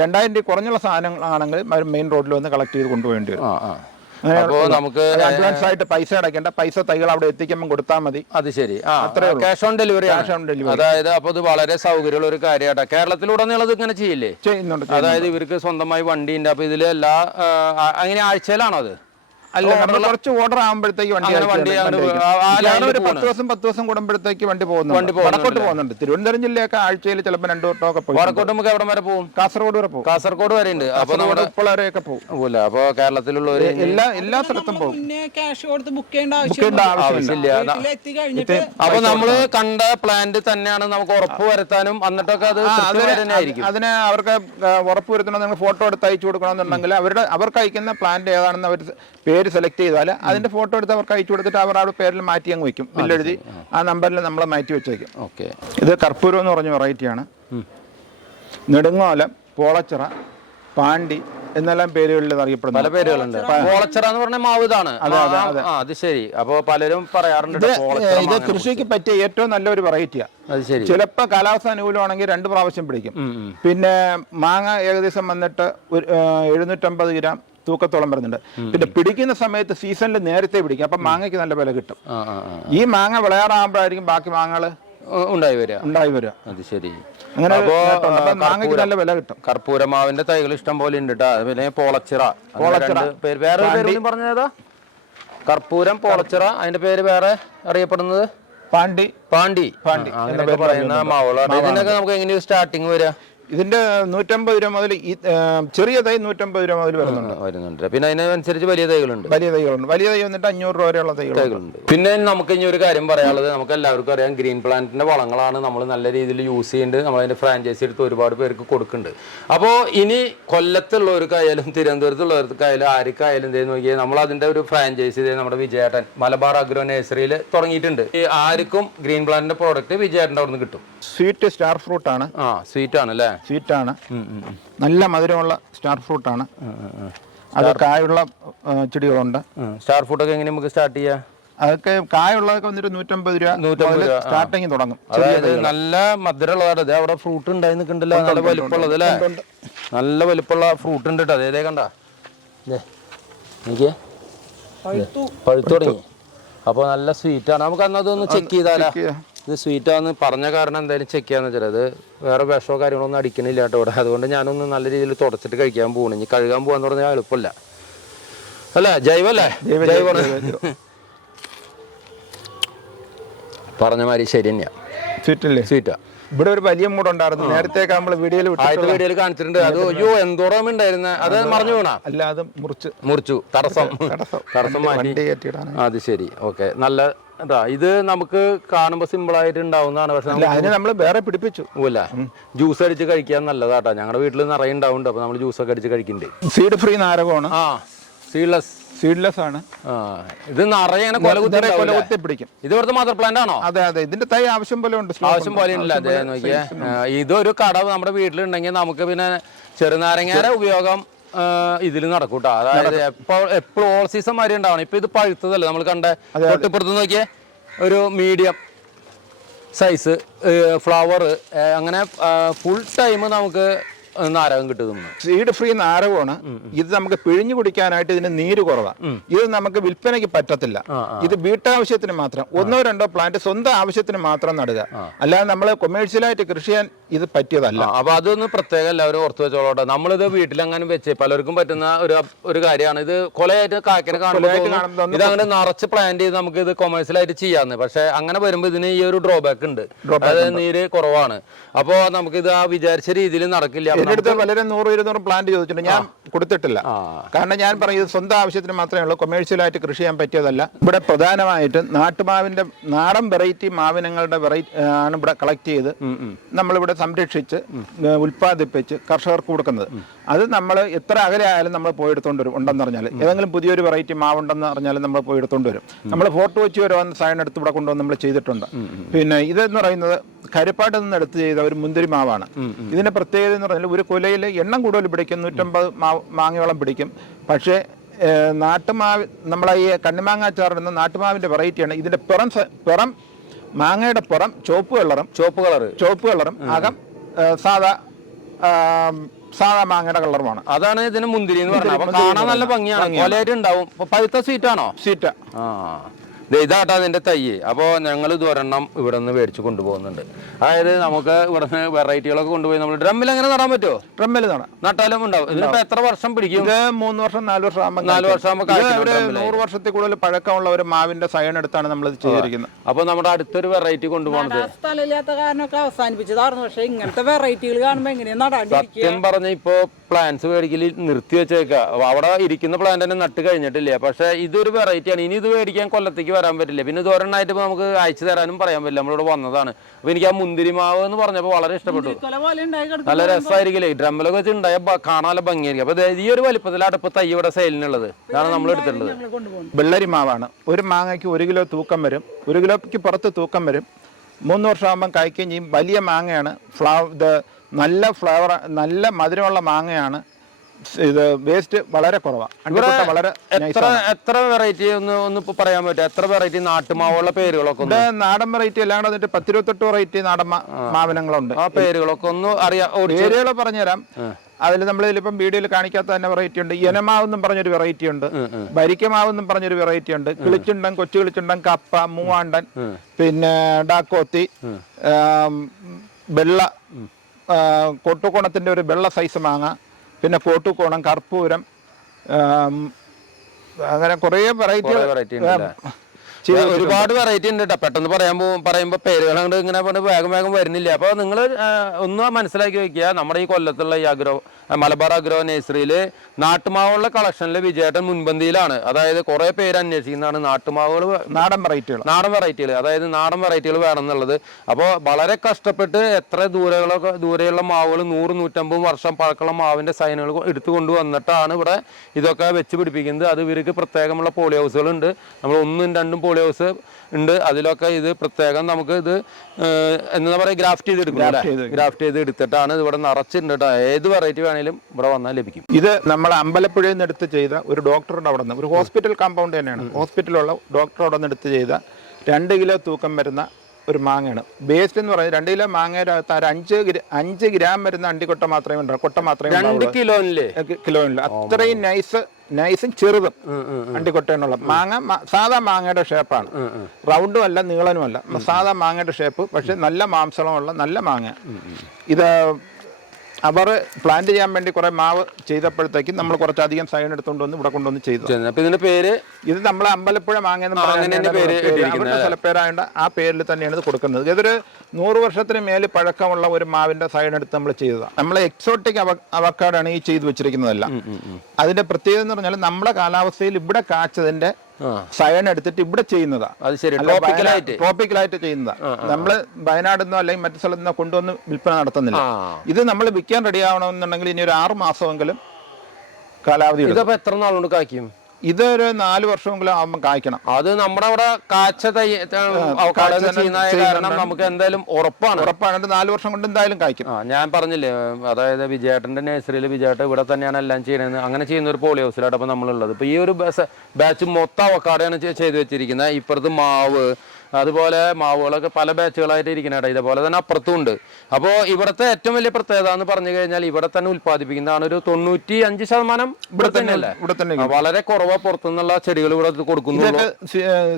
രണ്ടായിരം രൂപ കുറഞ്ഞുള്ള സാധനങ്ങളാണെങ്കിൽ അവർ മെയിൻ റോഡിൽ വന്ന് കളക്ട് ചെയ്ത് കൊണ്ടുപോകേണ്ടി വരും. അപ്പോൾ നമുക്ക് അഡ്വാൻസ് ആയിട്ട് പൈസ അടയ്ക്കേണ്ട. പൈസ തൈകൾ അവിടെ എത്തിക്കുമ്പോൾ കൊടുത്താൽ മതി. അത് ശരി. ആ cash on delivery cash on delivery അതായത് അപ്പോൾ ഇത് വളരെ സൗകര്യമുള്ള ഒരു കാര്യമാട്ടോ കേരളത്തിലുടനീളം ഇത് ഇങ്ങനെ ചെയ്യില്ലേ? ചെയ്യുന്നുണ്ട് അതായത് ഇവർക്ക് സ്വന്തമായി വണ്ടിയുണ്ട് അപ്പോൾ ഇതിൽ എല്ലാ ആ, അങ്ങനെ ആഴ്ചയിലാണോ അത്? അല്ല നമ്മൾ കുറച്ച് ഓർഡർ ആകുമ്പോഴത്തേക്ക് വണ്ടി വണ്ടി ഒരു. പത്ത് ദിവസം പത്ത് ദിവസം കൂടുമ്പോഴത്തേക്ക് വണ്ടി വണ്ടി പോകുന്നുണ്ട് പോകുന്നുണ്ട് വടക്കോട്ട് പോകുന്നുണ്ട്. തിരുവനന്തപുരം ജില്ലയൊക്കെ ആഴ്ചയിൽ ചിലപ്പോൾ രണ്ടു വട്ടമൊക്കെ പോകും വടക്കോട്ട് നമുക്ക് എവിടം വരെ പോകും? കാസർഗോഡ് വരെ പോകും. കാസർഗോഡ് വരെ ഉണ്ട് അപ്പൊ നമ്മുടെ ഉപ്പളവരെയൊക്കെ പോകും. പോകില്ല അപ്പൊ കേരളത്തിലുള്ള എല്ലാ എല്ലാ സ്ഥലത്തും പോകും. ക്യാഷ് കൊടുത്ത് ബുക്ക് ചെയ്യേണ്ട ചെയ്യേണ്ട ആവശ്യമില്ല. അപ്പൊ നമ്മൾ കണ്ട പ്ലാന്റ് തന്നെയാണ് നമുക്ക് ഉറപ്പ് വരുത്താനും എന്നിട്ടൊക്കെ അത് അതിന് അവർക്ക് ഉറപ്പ് വരുത്തണം നിങ്ങൾ ഫോട്ടോ എടുത്ത് അയച്ചു കൊടുക്കണമെന്നുണ്ടെങ്കിൽ അവരുടെ അവർക്ക് അയക്കുന്ന പ്ലാന്റ് ഏതാണെന്ന് അവർ പേര് സെലക്ട് ചെയ്താൽ അതിന്റെ ഫോട്ടോ എടുത്ത് അവർക്ക് അയച്ചു കൊടുത്തിട്ട് അവർ അവരുടെ പേരിൽ മാറ്റി അങ്ങ് വെക്കും ബില്ലെഴുതി ആ. നമ്പറിൽ നമ്മൾ മാറ്റി വെച്ചേക്കും. ഓക്കെ. ഇത് കർപ്പൂരം എന്ന് പറഞ്ഞ വെറൈറ്റിയാണ് നെടുങ്ങോലം പോളച്ചിറ പാണ്ടി എന്നെല്ലാം പേരുകളിൽ അറിയപ്പെടുന്നു. പല പേരുകളുണ്ട്. പോളച്ചറ എന്ന് പറഞ്ഞ മാവ് ഇതാണ്. ആ, അത് ശരി. അപ്പോ പലരും പറയാറുണ്ട് ഇത്. കൃഷിക്ക് പറ്റിയ ഏറ്റവും നല്ലൊരു വെറൈറ്റിയാണ് അത് ശരി. ചിലപ്പോൾ കാലാവസ്ഥ അനുകൂലമാണെങ്കിൽ രണ്ട് പ്രാവശ്യം പിടിക്കും. പിന്നെ മാങ്ങ ഏകദേശം വന്നിട്ട് എഴുന്നൂറ്റമ്പത് ഗ്രാം തൂക്കത്തോളം വരുന്നുണ്ട്. പിന്നെ പിടിക്കുന്ന സമയത്ത് സീസണിൽ നേരത്തെ പിടിക്കും. അപ്പം മാങ്ങയ്ക്ക് നല്ല വില കിട്ടും. ഈ മാങ്ങ വിളയാറാകുമ്പോഴായിരിക്കും ബാക്കി മാങ്ങകൾ ഉ- ഉണ്ടായി വരിക. ഉണ്ടായി വരിക. അത് ശരി. അങ്ങനെ മാങ്ങയ്ക്ക് നല്ല വില കിട്ടും. കർപ്പൂരമാവിന്റെ തൈകൾ ഇഷ്ടം പോലെ ഉണ്ട് കേട്ടോ പിന്നെ പോളച്ചിറ. പോളച്ചിറ. പേര് വേറെ പറഞ്ഞതാ കർപ്പൂരം പോളച്ചിറ അതിന്റെ പേര് വേറെ അറിയപ്പെടുന്നത്? പാണ്ടി. പാണ്ടി. പാണ്ടി. അങ്ങനെ പറയുന്ന മാവുകളാണ്. ഇതിനൊക്കെ നമുക്ക് എങ്ങനെയൊരു സ്റ്റാർട്ടിങ് വരിക? ഇതിന്റെ നൂറ്റമ്പത് രൂപ മുതൽ ഈ ചെറിയ തൈ നൂറ്റമ്പത് രൂപ മുതൽ വരുന്നുണ്ട്. വരുന്നുണ്ട്. പിന്നെ അതിനനുസരിച്ച് വലിയ തൈകളുണ്ട്. വലിയ തൈകളുണ്ട്. വലിയ തൈ വന്നിട്ട് അഞ്ഞൂറ് രൂപ വരെയുള്ള തൈകളുണ്ട്. പിന്നെ നമുക്ക് ഇനി ഒരു കാര്യം പറയാനുള്ളത് നമുക്ക് എല്ലാവർക്കും അറിയാം ഗ്രീൻ പ്ലാന്റിന്റെ വളങ്ങളാണ് നമ്മൾ നല്ല രീതിയിൽ യൂസ് ചെയ്യുന്നുണ്ട് നമ്മൾ അതിന്റെ ഫ്രാഞ്ചൈസി എടുത്ത് ഒരുപാട് പേർക്ക് കൊടുക്കുന്നുണ്ട്. അപ്പോൾ ഇനി കൊല്ലത്തുള്ളവർക്കായാലും തിരുവനന്തപുരത്തുള്ളവർക്കായാലും ആർക്കായാലും എന്തേ നോക്കിയാൽ നമ്മൾ അതിന്റെ ഒരു ഫ്രാഞ്ചൈസി നമ്മുടെ വിജയേട്ടൻ മലബാർ അഗ്രോ നഴ്സറിയിൽ തുടങ്ങിയിട്ടുണ്ട്. ഈ ആർക്കും ഗ്രീൻ പ്ലാന്റിന്റെ പ്രോഡക്റ്റ് വിജയേട്ടന്റെ അവിടെ നിന്ന് കിട്ടും. സ്വീറ്റ് സ്റ്റാർ ഫ്രൂട്ട് ആണ് ആ സ്വീറ്റ് ആണ് അല്ലേ? സ്വീറ്റ് ആണ് നല്ല മധുരമുള്ള സ്റ്റാർ ഫ്രൂട്ട് ആണ് അത് കായുള്ള ചെടികളുണ്ട്. സ്റ്റാർ ഫ്രൂട്ടൊക്കെ എങ്ങനെ നമുക്ക് സ്റ്റാർട്ട് ചെയ്യാം? അതൊക്കെ കായുള്ളതൊക്കെ വന്നിട്ട് നൂറ്റമ്പത് രൂപ നൂറ്റമ്പത് സ്റ്റാർട്ടിങ് തുടങ്ങും. അതായത് നല്ല മധുരമുള്ളതാണ്. അതെ അവിടെ ഫ്രൂട്ട് ഉണ്ടായി നിൽക്കണ്ടല്ലോ നല്ല വലിപ്പമുള്ളത് അല്ലേ? നല്ല വലിപ്പമുള്ള ഫ്രൂട്ട് ഉണ്ട് കേട്ടോ. അതേ കണ്ട. എനിക്ക് പഴുത്തു. തുടങ്ങി. അപ്പോൾ നല്ല സ്വീറ്റ് ആണ്. നമുക്ക് അന്നതൊന്ന് ചെക്ക് ചെയ്താലാ. ഇത് സ്വീറ്റ് ആണെന്ന് പറഞ്ഞ കാരണം എന്തായാലും ചെക്ക് ചെയ്യാന്ന് വെച്ചാൽ അത് വേറെ വിഷമോ കാര്യങ്ങളൊന്നും അടിക്കണില്ല കേട്ടോ ഇവിടെ. അതുകൊണ്ട് ഞാനൊന്ന് നല്ല രീതിയിൽ തുടച്ചിട്ട് കഴിക്കാൻ പോകണം ഇനി കഴുകാൻ പോകാന്ന് പറഞ്ഞാൽ എളുപ്പമില്ല അല്ലേ? ജൈവല്ലേ? ജൈവ പറഞ്ഞ മാതിരി ശരി തന്നെയാ. സ്വീറ്റ് അല്ലേ സ്വീറ്റാ. ഇവിടെ ഒരു വലിയ മൂടുണ്ടായിരുന്നു നേരത്തെ നമ്മൾ വീഡിയോയിൽ വീഡിയോയിൽ കാണിച്ചിട്ടുണ്ട്. അത് അയ്യോ എന്തോറം ഉണ്ടായിരുന്ന അത് മറിഞ്ഞു വീണാ? അല്ലാതെ മുറിച്ച്. മുറിച്ചു. തടസ്സം. തടസ്സം. വണ്ടി അത് ശരി. ഓക്കെ. നല്ല ഇതാ നമുക്ക് കാണുമ്പോൾ സിമ്പിൾ ആയിട്ട് ഉണ്ടാവുന്നതാണ്. പക്ഷെ അതിന് നമ്മൾ വേറെ പിടിപ്പിച്ചു. ഇല്ല ജ്യൂസ് അടിച്ച് കഴിക്കാൻ നല്ലതാട്ടാ. ഞങ്ങളുടെ വീട്ടിൽ നിറയെ ഉണ്ടാവുന്നുണ്ട്. അപ്പൊ നമ്മൾ ജ്യൂസ് ഒക്കെ അടിച്ച് കഴിക്കുന്നുണ്ട് സീഡ് ഫ്രീ നാരകമാണ്. ആ സീഡ്ലെസ് സീഡ്ലെസ് ആണ്. ഇത് നിറയെ പിടിക്കും ഇത് ഇവിടുത്തെ മദർ പ്ലാന്റ് ആണോ? അതെ അതെ. ഇതിന്റെ തൈ ആവശ്യം പോലെ ഉണ്ട്. ആവശ്യം പോലെ ഉണ്ടല്ലോ അതെ നോക്കിയേ. ഇതൊരു കട നമ്മുടെ വീട്ടിലുണ്ടെങ്കിൽ നമുക്ക് പിന്നെ ചെറുനാരങ്ങയുടെ ഉപയോഗം ഇതിൽ നടക്കൂട്ടോ. അതായത് എപ്പോൾ എപ്പോഴും ഓൾ സീസൺ മാതിരി ഉണ്ടാവണം. ഇപ്പൊ ഇത് പഴുത്തതല്ലേ? നമ്മൾ കണ്ട തൊട്ടിപ്പുറത്ത് നോക്കിയേ. ഒരു മീഡിയം സൈസ് ഫ്ലവർ അങ്ങനെ ഫുൾ ടൈം നമുക്ക് നാരകം കിട്ടുന്നു സീഡ് ഫ്രീ നാരകമാണ്. ഇത് നമുക്ക് പിഴിഞ്ഞു കുടിക്കാനായിട്ട് ഇതിന് നീര് കുറവാണ് ഇത് നമുക്ക് വിൽപ്പനയ്ക്ക് പറ്റത്തില്ല. ഇത് വീട്ടാവശ്യത്തിന് മാത്രം. ഒന്നോ രണ്ടോ പ്ലാന്റ് സ്വന്തം ആവശ്യത്തിന് മാത്രം നടുക. അല്ലാതെ നമ്മൾ കൊമേഴ്ഷ്യലായിട്ട് കൃഷി ചെയ്യാൻ ഇത് പറ്റിയതല്ല. അപ്പൊ അതൊന്ന് പ്രത്യേകം എല്ലാവരും ഓർത്ത് വെച്ചോളട്ടെ. നമ്മളിത് വീട്ടിലെങ്ങനെ വെച്ച് പലർക്കും പറ്റുന്ന ഒരു ഒരു കാര്യമാണ്. ഇത് കൊലയായിട്ട് കാക്കിനെ കാണുമ്പോൾ ഇത് അങ്ങനെ നിറച്ച് പ്ലാൻ ചെയ്ത് നമുക്ക് ഇത് കൊമേഴ്സ്യലായിട്ട് ചെയ്യാന്ന്. പക്ഷെ അങ്ങനെ വരുമ്പോൾ ഇതിന് ഈ ഒരു ഡ്രോബാക്ക് ഉണ്ട്. അതായത് നീര് കുറവാണ്. അപ്പോൾ നമുക്കിത് ആ വിചാരിച്ച രീതിയിൽ നടക്കില്ല. എന്റെ അടുത്ത് വളരെ നൂറ് ഇരുന്നൂറ് പ്ലാന്റ് ചോദിച്ചിട്ടുണ്ട് ഞാൻ കൊടുത്തിട്ടില്ല. കാരണം ഞാൻ പറയും ഇത് സ്വന്തം ആവശ്യത്തിന് മാത്രമേ ഉള്ളൂ. കൊമേഴ്ഷ്യലായിട്ട് കൃഷി ചെയ്യാൻ പറ്റിയതല്ല. ഇവിടെ പ്രധാനമായിട്ടും നാട്ടുമാവിന്റെ നാടൻ വെറൈറ്റി മാവിനങ്ങളുടെ വെറൈറ്റി ആണ് ഇവിടെ കളക്ട് ചെയ്ത് നമ്മളിവിടെ സംരക്ഷിച്ച് ഉൽപ്പാദിപ്പിച്ച് കർഷകർക്ക് കൊടുക്കുന്നത്. അത് നമ്മൾ എത്ര അകലെ ആയാലും നമ്മൾ പോയി എടുത്തോണ്ട് വരും ഉണ്ടെന്ന് പറഞ്ഞാൽ ഏതെങ്കിലും പുതിയൊരു വെറൈറ്റി മാവുണ്ടെന്ന് പറഞ്ഞാൽ നമ്മൾ പോയി എടുത്തോണ്ട് വരും നമ്മൾ ഫോർട്ട് വെച്ച് വരെ വന്ന് സൈൻ എടുത്ത് ഇവിടെ കൊണ്ടുവന്ന് നമ്മൾ ചെയ്തിട്ടുണ്ട്. പിന്നെ ഇതെന്ന് പറയുന്നത് കരുപ്പാട്ട് നിന്ന് എടുത്ത് ചെയ്ത ഒരു മുന്തിരി മാവാണ്. ഇതിന്റെ പ്രത്യേകത എന്ന് പറഞ്ഞാൽ ഒരു കുലയിൽ എണ്ണം കൂടുതൽ പിടിക്കും നൂറ്റമ്പത് മാവ് മാങ്ങയോളം പിടിക്കും. പക്ഷേ നാട്ടുമാവ് നമ്മളെ ഈ കണ്ണിമാങ്ങ അച്ചാറിടുന്ന നാട്ടുമാവിന്റെ വെറൈറ്റിയാണ് ഇതിന്റെ പുറം പുറം മാങ്ങയുടെ പുറം ചുവപ്പ് കളറും ചുവപ്പ് കളർ ചുവപ്പ് കളറും അകം സാധാ സാധാ മാങ്ങയുടെ കളറുമാണ് അതാണ് ഇതിന് മുന്തിരി എന്ന് പറഞ്ഞത്. അപ്പൊ കാണാൻ നല്ല ഭംഗിയാണ്. കൊലയായിട്ട് ഉണ്ടാവും. പഴുത്ത സ്വീറ്റ് ആണോ? സ്വീറ്റ് ആ. ഇതാട്ടോ നിന്റെ തൈ. അപ്പോൾ ഞങ്ങൾ ഇത് ഒരെണ്ണം ഇവിടെ നിന്ന് മേടിച്ച് കൊണ്ടുപോകുന്നുണ്ട്. അതായത് നമുക്ക് ഇവിടെ നിന്ന് വെറൈറ്റികളൊക്കെ കൊണ്ടുപോയി നമ്മൾ ഡ്രമ്മിൽ അങ്ങനെ നടാൻ പറ്റുമോ ഡ്രമ്മിൽ നടാം. നട്ടാലും ഉണ്ടാവും. ഇതിനിപ്പോൾ എത്ര വർഷം പിടിക്കും? ഇത് മൂന്ന് വർഷം നാല് വർഷം ആകുമ്പോൾ നാല് വർഷം ആകുമ്പോൾ നൂറ് വർഷത്തിൽ കൂടുതൽ പഴക്കമുള്ള ഒരു മാവിന്റെ സൈൻ എടുത്താണ് നമ്മൾ ഇത് ചെയ്തിരിക്കുന്നത്. അപ്പോൾ നമ്മുടെ അടുത്തൊരു വെറൈറ്റി കൊണ്ടുപോകുന്നത്. സ്ഥലമില്ലാത്ത കാരണമൊക്കെ അവസാനിപ്പിച്ചതായിരുന്നു. പക്ഷേ ഇങ്ങനത്തെ വെറൈറ്റികൾ കാണുമ്പോൾ എങ്ങനെയാണ് സത്യം പറഞ്ഞ ഇപ്പോൾ പ്ലാന്റ്സ് മേടിക്കൽ നിർത്തി വെച്ചേക്കുക അവിടെ ഇരിക്കുന്ന പ്ലാന്റ് തന്നെ നട്ട് കഴിഞ്ഞിട്ടില്ല? പക്ഷേ ഇതൊരു വെറൈറ്റിയാണ്. ഇനി ഇത് മേടിക്കാൻ കൊല്ലത്തേക്ക് വരാൻ പറ്റില്ല. പിന്നെ ഇത് ഒരെണ്ണമായിട്ട് ഇപ്പൊ നമുക്ക് അയച്ചു തരാനും പറയാൻ പറ്റില്ല. നമ്മളിവിടെ വന്നതാണ്. അപ്പോൾ എനിക്ക് ആ മുന്തിരി മാവ് എന്ന് പറഞ്ഞപ്പോൾ വളരെ ഇഷ്ടപ്പെട്ടു. കൊല പോലെ ഉണ്ടായി കിടക്കും നല്ല രസമായിരിക്കില്ലേ? ഡ്രമ്മിലൊക്കെ വെച്ച് ഉണ്ടായ കാണാനുള്ള ഭംഗിയായിരിക്കും. അപ്പൊ ദേ ഈ ഒരു വലിപ്പത്തിലാണ് ഇപ്പോൾ തൈ ഇവിടെ സെയിലിനുള്ളത്. ഇതാണ് നമ്മൾ എടുത്തിട്ടുള്ളത്. വെള്ളരി മാവാണ് ഒരു മാങ്ങയ്ക്ക് ഒരു കിലോ തൂക്കം വരും. ഒരു കിലോയ്ക്ക് പുറത്ത് തൂക്കം വരും. മൂന്ന് വർഷമാകുമ്പം കായ്ക്കുകയും ചെയ്യും. വലിയ മാങ്ങയാണ്. ഫ്ലവർ ഇത് നല്ല ഫ്ലേവർ നല്ല മധുരമുള്ള മാങ്ങയാണ്. ഇത് വേസ്റ്റ് വളരെ കുറവാണ് ഇവിടെ വളരെ എത്ര എത്ര വെറൈറ്റി ഒന്ന് ഒന്ന് പറയാൻ പറ്റും എത്ര വെറൈറ്റി നാട്ടുമാവുള്ള പേരുകളൊക്കെ ഉണ്ട് ഇവിടെ നാടൻ വെറൈറ്റി എല്ലാം കൂടെ വന്നിട്ട് പത്തിരുപത്തെട്ട് വെറൈറ്റി നാടൻ മാവനങ്ങളുണ്ട്. ആ പേരുകളൊക്കെ ഒന്ന് അറിയാം പേരുകൾ പറഞ്ഞുതരാം. അതിൽ നമ്മൾ ഇതിലിപ്പം വീഡിയോയിൽ കാണിക്കാത്ത തന്നെ വെറൈറ്റി ഉണ്ട്. ഇനമാവെന്നും പറഞ്ഞൊരു വെറൈറ്റി ഉണ്ട്. ഭരിക്കമാവെന്നും പറഞ്ഞൊരു വെറൈറ്റി ഉണ്ട്. കിളിച്ചുണ്ടൻ കൊച്ചു കിളിച്ചുണ്ടൻ കപ്പ മൂവാണ്ടൻ പിന്നെ ഡാക്കോത്തി വെള്ള കൊട്ടുകോണത്തിന്റെ ഒരു വെള്ള സൈസ് മാങ്ങ പിന്നെ കോട്ടുകോണം കർപ്പൂരം അങ്ങനെ കുറേ വെറൈറ്റി വെറൈറ്റി ഒരുപാട് വെറൈറ്റി ഉണ്ട് കേട്ടോ പെട്ടെന്ന് പറയാൻ പോകും പറയുമ്പോ പേരുകൾ അങ്ങോട്ട് ഇങ്ങനെ വേഗം വേഗം വരുന്നില്ല. അപ്പോൾ നിങ്ങൾ ഒന്ന് മനസ്സിലാക്കി വെക്കുക. നമ്മുടെ ഈ കൊല്ലത്തുള്ള ഈ അഗ്രോ മലബാർ അഗ്രോ നഴ്സറിയിൽ നാട്ടുമാവുള്ള കളക്ഷനിൽ വിജയേട്ടൻ മുൻപന്തിയിലാണ്. അതായത് കുറേ പേര് അന്വേഷിക്കുന്നതാണ് നാട്ടുമാവുകൾ നാടൻ വെറൈറ്റികൾ നാടൻ വെറൈറ്റികൾ അതായത് നാടൻ വെറൈറ്റികൾ വേണം എന്നുള്ളത് അപ്പോൾ വളരെ കഷ്ടപ്പെട്ട് എത്ര ദൂരങ്ങളൊക്കെ ദൂരെയുള്ള മാവുകൾ നൂറ് നൂറ്റമ്പത് വർഷം പഴക്കമുള്ള മാവിന്റെ സൈനുകൾ എടുത്തു കൊണ്ടുവന്നിട്ടാണ് ഇവിടെ ഇതൊക്കെ വെച്ച് പിടിപ്പിക്കുന്നത്. അത് ഇവർക്ക് പ്രത്യേകമുള്ള പോളി ഹൗസുകളുണ്ട്. നമ്മൾ ഒന്നും രണ്ടും പോളി ഹൗസ് ഉണ്ട്. അതിലൊക്കെ ഇത് പ്രത്യേകം നമുക്ക് ഇത് എന്താ പറയുക ഗ്രാഫ്റ്റ് ചെയ്ത് എടുക്കും ഗ്രാഫ്റ്റ് ചെയ്ത് എടുത്തിട്ടാണ് ഇത് ഇവിടെ നിറച്ചിട്ടുണ്ട് കേട്ടോ ഏത് വെറൈറ്റി വേണേലും ഇവിടെ വന്നാൽ ലഭിക്കും. ഇത് നമ്മൾ അമ്പലപ്പുഴയിൽ നിന്ന് എടുത്ത് ചെയ്ത ഒരു ഡോക്ടറുടെ അവിടെ നിന്ന് ഒരു ഹോസ്പിറ്റൽ കോമ്പൗണ്ട് തന്നെയാണ്. ഹോസ്പിറ്റലുള്ള ഡോക്ടർ അവിടെ നിന്ന് എടുത്ത് ചെയ്ത രണ്ട് കിലോ തൂക്കം വരുന്ന ഒരു മാങ്ങയാണ്. ബേസ്റ്റ് എന്ന് പറയുന്നത് രണ്ട് കിലോ മാങ്ങയുടെ അകത്ത് ഒരു അഞ്ച് അഞ്ച് ഗ്രാം വരുന്ന അണ്ടിക്കൊട്ട മാത്രമേ ഉണ്ടാവും കൊട്ട മാത്രമേ രണ്ട് കിലോ കിലോ കിലോയില്ല അത്രയും നൈസ് നൈസും ചെറുതും അണ്ടിക്കൊട്ടയുള്ള മാങ്ങ സാധാ മാങ്ങയുടെ ഷേപ്പാണ്. റൗണ്ടും അല്ല നീളനുമല്ല സാധാ മാങ്ങയുടെ ഷേപ്പ് പക്ഷെ നല്ല മാംസളമുള്ള നല്ല മാങ്ങ. ഇത് അവർ പ്ലാന്റ് ചെയ്യാൻ വേണ്ടി കുറെ മാവ് ചെയ്തപ്പോഴത്തേക്കും നമ്മൾ കുറച്ചധികം സൈൻ എടുത്തുകൊണ്ട് വന്ന് ഇവിടെ കൊണ്ടുവന്ന് ചെയ്തു. അപ്പൊ ഇതിന്റെ പേര്? ഇത് നമ്മൾ അമ്പലപ്പുഴ മാങ്ങ അവരുടെ സ്ഥലപ്പേരായതുകൊണ്ട് ആ പേരിൽ തന്നെയാണ് ഇത് കൊടുക്കുന്നത്. ഇതൊരു നൂറ് വർഷത്തിന് മേൽ പഴക്കമുള്ള ഒരു മാവിന്റെ സൈൻ എടുത്ത് നമ്മൾ ചെയ്തതാണ് നമ്മൾ എക്സോട്ടിക് അവക്കാടാണ് ഈ ചെയ്തു വെച്ചിരിക്കുന്നതല്ല. അതിന്റെ പ്രത്യേകത എന്ന് പറഞ്ഞാൽ നമ്മുടെ കാലാവസ്ഥയിൽ ഇവിടെ കാച്ചതിന്റെ. സയൺ എടുത്തിട്ട് ഇവിടെ ചെയ്യുന്നതാ. അത് ശരി ടോപ്പിക്കലായിട്ട് ടോപ്പിക്കലായിട്ട് ചെയ്യുന്നതാ. നമ്മൾ വയനാട് നിന്നോ അല്ലെങ്കിൽ മറ്റു സ്ഥലത്ത് നിന്നോ കൊണ്ടുവന്ന് വിൽപ്പന നടത്തുന്നില്ല. ഇത് നമ്മൾ വിൽക്കാൻ റെഡി ആവണമെന്നുണ്ടെങ്കിൽ ഇനി ഒരു ആറ് മാസമെങ്കിലും കാലാവധി ഇതപ്പോ എത്ര നാളുകൊണ്ട് കായ്ക്കും? ഇതൊരു നാല് വർഷമെങ്കിലും ആവുമ്പോൾ കായ്ക്കണം. അത് നമ്മുടെ അവിടെ കാച്ച തൈ. കാരണം നമുക്ക് എന്തായാലും ഉറപ്പാണ്. ഉറപ്പാണ്. നാല് വർഷം കൊണ്ട് എന്തായാലും കായ്ക്കും. ആ ഞാൻ പറഞ്ഞില്ലേ അതായത് വിജയേട്ടന്റെ നഴ്സറിയിൽ വിജയേട്ട ഇവിടെ തന്നെയാണ് എല്ലാം ചെയ്യണത് അങ്ങനെ ചെയ്യുന്ന ഒരു പോളി ഹൗസിലാണ് അപ്പോൾ നമ്മളുള്ളത്. ഇപ്പൊ ഈ ഒരു ബാച്ച് മൊത്തം അവക്കാടെയാണ് ചെയ്ത് വെച്ചിരിക്കുന്നത്. ഇപ്പുറത്ത് മാവ് അതുപോലെ മാവുകളൊക്കെ പല ബാച്ചുകളായിട്ട് ഇരിക്കണേട്ടാ ഇതേപോലെ തന്നെ അപ്പുറത്തും ഉണ്ട്. അപ്പോൾ ഇവിടുത്തെ ഏറ്റവും വലിയ പ്രത്യേകത എന്ന് പറഞ്ഞു കഴിഞ്ഞാൽ ഇവിടെ തന്നെ ഉൽപ്പാദിപ്പിക്കുന്നതാണ് ഒരു തൊണ്ണൂറ്റി അഞ്ച് ശതമാനം ഇവിടെ തന്നെയല്ലേ? ഇവിടെ തന്നെ വളരെ കുറവാ പുറത്തുനിന്നുള്ള ചെടികൾ ഇവിടെ കൊടുക്കുന്നു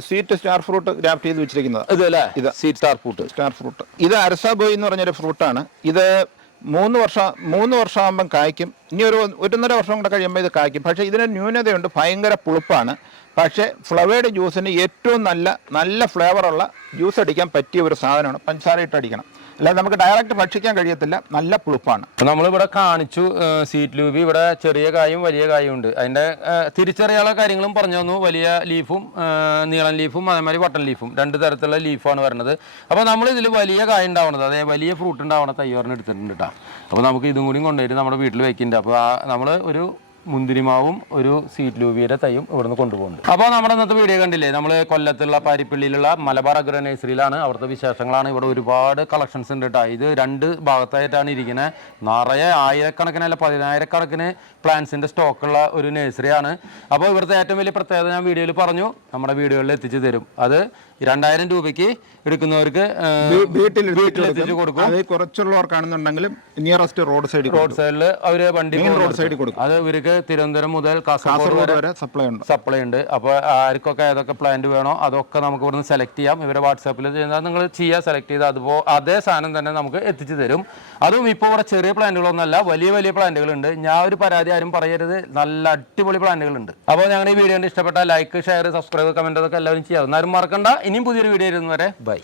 സ്വീറ്റ് സ്റ്റാർ ഫ്രൂട്ട് ഗ്രാഫ്റ്റ് ചെയ്ത് വെച്ചിരിക്കുന്നത്. ഇത് അല്ലേ? Sweet star fruit star fruit ഇത് അരസാബോയ് എന്ന് പറഞ്ഞൊരു ഫ്രൂട്ടാണ് ഇത് മൂന്ന് വർഷം മൂന്ന് വർഷമാകുമ്പം കായ്ക്കും. ഇനി ഒരു ഒന്നര വർഷം കൂടെ കഴിയുമ്പോൾ ഇത് കായ്ക്കും. പക്ഷേ ഇതിന് ന്യൂനതയുണ്ട്. ഭയങ്കര പുളിപ്പാണ്. പക്ഷേ ഫ്ലവേഡ് ജ്യൂസിന് ഏറ്റവും നല്ല നല്ല ഫ്ലേവറുള്ള ജ്യൂസ് അടിക്കാൻ പറ്റിയ ഒരു സാധനമാണ് പഞ്ചസാര ഇട്ട് അടിക്കണം. അല്ലാതെ നമുക്ക് ഡയറക്റ്റ് ഭക്ഷിക്കാൻ കഴിയത്തില്ല. നല്ല പുളിപ്പാണ്. നമ്മളിവിടെ കാണിച്ചു സീറ്റ് ലൂബി. ഇവിടെ ചെറിയ കായും വലിയ കായും ഉണ്ട്. അതിന്റെ തിരിച്ചറിയാനുള്ള കാര്യങ്ങളും പറഞ്ഞു തന്നു. വലിയ ലീഫും നീളൻ ലീഫും അതേമാതിരി വട്ടൻ ലീഫും. രണ്ട് തരത്തിലുള്ള ലീഫാണ് വരുന്നത്. അപ്പോൾ നമ്മൾ ഇതിൽ വലിയ കായ ഉണ്ടാവണത് അതായത് വലിയ ഫ്രൂട്ട് ഉണ്ടാവണ തയ്യാറിന് എടുത്തിട്ടുണ്ട് കേട്ടോ അപ്പോൾ നമുക്ക് ഇതും കൂടി കൊണ്ടുപോയിട്ട് നമ്മുടെ വീട്ടിൽ വയ്ക്കുന്നുണ്ട് അപ്പോൾ നമ്മൾ ഒരു മുന്തിരിമാവും ഒരു സീറ്റ് ലൂബിയുടെ തൈയും ഇവിടുന്ന് കൊണ്ടുപോകുന്നുണ്ട്. അപ്പോൾ നമ്മുടെ ഇന്നത്തെ വീഡിയോ കണ്ടില്ലേ? നമ്മൾ കൊല്ലത്തുള്ള പാരിപ്പള്ളിയിലുള്ള മലബാർ അഗ്ര നഴ്സറിയിലാണ് അവിടുത്തെ വിശേഷങ്ങളാണ്. ഇവിടെ ഒരുപാട് കളക്ഷൻസ് ഉണ്ട് കേട്ടോ ഇത് രണ്ട് ഭാഗത്തായിട്ടാണ് ഇരിക്കുന്നത് നിറയെ ആയിരക്കണക്കിന് അല്ല പതിനായിരക്കണക്കിന് പ്ലാന്റ്സിന്റെ സ്റ്റോക്കുള്ള ഒരു നഴ്സറിയാണ് അപ്പോൾ ഇവിടുത്തെ ഏറ്റവും വലിയ പ്രത്യേകത ഞാൻ വീഡിയോയിൽ പറഞ്ഞു നമ്മുടെ വീഡിയോയിൽ എത്തിച്ചു തരും. അത് രണ്ടായിരം രൂപയ്ക്ക് എടുക്കുന്നവർക്ക് വീട്ടിൽ വീട്ടിൽ എത്തിച്ചു കൊടുക്കും. അത് കുറച്ചുള്ളവർക്കാണെന്നുണ്ടെങ്കിലും നിയറസ്റ്റ് റോഡ് സൈഡിൽ റോഡ് സൈഡിൽ അവർ വണ്ടി റോഡ് സൈഡിൽ കൊടുക്കും. അത് ഇവർക്ക് തിരുവനന്തപുരം മുതൽ കാസർഗോഡ് വരെ സപ്ലൈ ഉണ്ട്. സപ്ലൈ ഉണ്ട്. അപ്പോൾ ആർക്കൊക്കെ ഏതൊക്കെ പ്ലാന്റ് വേണോ അതൊക്കെ നമുക്ക് ഇവിടുന്ന് സെലക്ട് ചെയ്യാം. ഇവരെ വാട്സാപ്പിൽ ചെയ്താൽ നിങ്ങൾ ചെയ്യുക സെലക്ട് ചെയ്ത് അതുപോ അതേ സാധനം തന്നെ നമുക്ക് എത്തിച്ചു തരും. അതും ഇപ്പോൾ ഇവിടെ ചെറിയ പ്ലാന്റുകളൊന്നുമല്ല വലിയ വലിയ പ്ലാന്റുകളുണ്ട് ഞാൻ ഒരു പരാതി ആരും പറയരുത്. നല്ല അടിപൊളി പ്ലാന്റുകളുണ്ട് അപ്പോൾ ഞങ്ങളുടെ ഈ വീഡിയോ ഇഷ്ടപ്പെട്ട ലൈക്ക് ഷെയർ സബ്സ്ക്രൈബ് കമന്റ് അതൊക്കെ എല്ലാവരും ചെയ്യാം. എന്നാലും മറക്കണ്ട. ഇനിയും പുതിയൊരു വീഡിയോ വരുന്നവരെ ബൈ